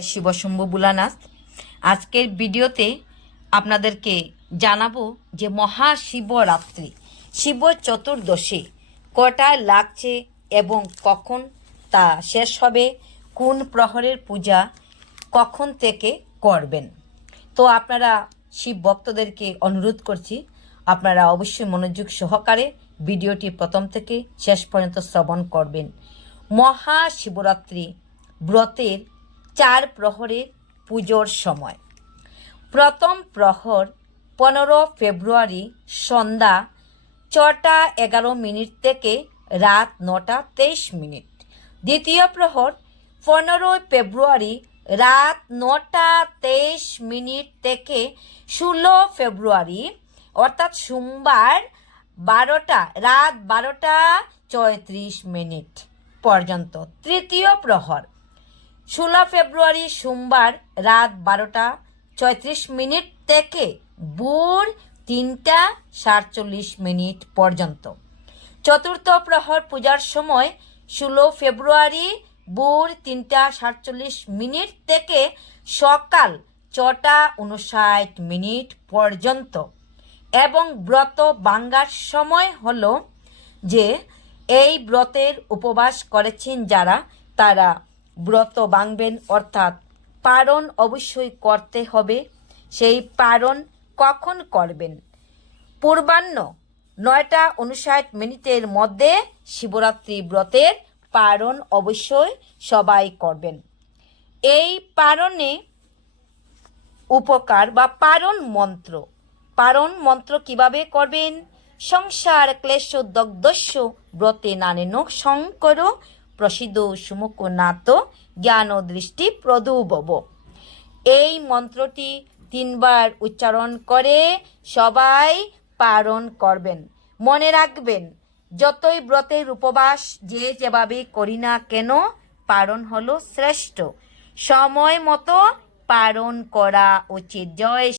শিবশম্ভু বুলানাথ। আজকের ভিডিওতে আপনাদেরকে জানাবো যে মহাশিবরাত্রি শিব চতুর্দশী কটায় লাগছে এবং কখন তা শেষ হবে, কোন প্রহরের পূজা কখন থেকে করবেন। তো আপনারা শিব ভক্তদেরকে অনুরোধ করছি, আপনারা অবশ্যই মনোযোগ সহকারে ভিডিওটি প্রথম থেকে শেষ পর্যন্ত শ্রবণ করবেন। মহাশিবরাত্রি ব্রতের 4 প্রহরের পুজোর সময়। প্রথম প্রহর 15 ফেব্রুয়ারি সন্ধ্যা 6টা 11 মিনিট থেকে রাত 9টা 23 মিনিট। দ্বিতীয় প্রহর 15 ফেব্রুয়ারি রাত 9টা 23 মিনিট থেকে 16 ফেব্রুয়ারি অর্থাৎ সোমবার রাত 12টা 34 মিনিট পর্যন্ত। তৃতীয় প্রহর 16 ফেব্রুয়ারি সোমবার রাত 12টা 34 মিনিট থেকে ভোর 3টা 47 মিনিট পর্যন্ত। চতুর্থ প্রহর পূজার সময় 16 ফেব্রুয়ারি ভোর 3টা 47 মিনিট থেকে সকাল 6টা 59 মিনিট পর্যন্ত। এবং ব্রত ভাঙ্গার সময় হলো যে এই ব্রতের উপবাস করেছেন যারা, তারা ব্রত ভাঙবেন, অর্থাৎ পারণ অবশ্যই করতে হবে। সেই পারণ কখন করবেন? পূর্বাহ্ন 9টা 59 মিনিটের মধ্যে শিবরাত্রি ব্রতের পারণ অবশ্যই সবাই করবেন। এই পারণে উপকার বা পারণ মন্ত্র কিভাবে করবেন? সংসার ক্লেশ দগ্ধস্য ব্রতে নানেন শঙ্কর প্রসিদ্ধ সুমুখনাথ জ্ঞান দৃষ্টি প্রদুভব। এই মন্ত্রটি 3 বার উচ্চারণ করে সবাই পারণ করবেন। মনে রাখবেন, যতই ব্রতের উপবাস যেভাবে করি না কেন, পারণ হলো শ্রেষ্ঠ। সময় মতো পারণ করা উচিত। জয়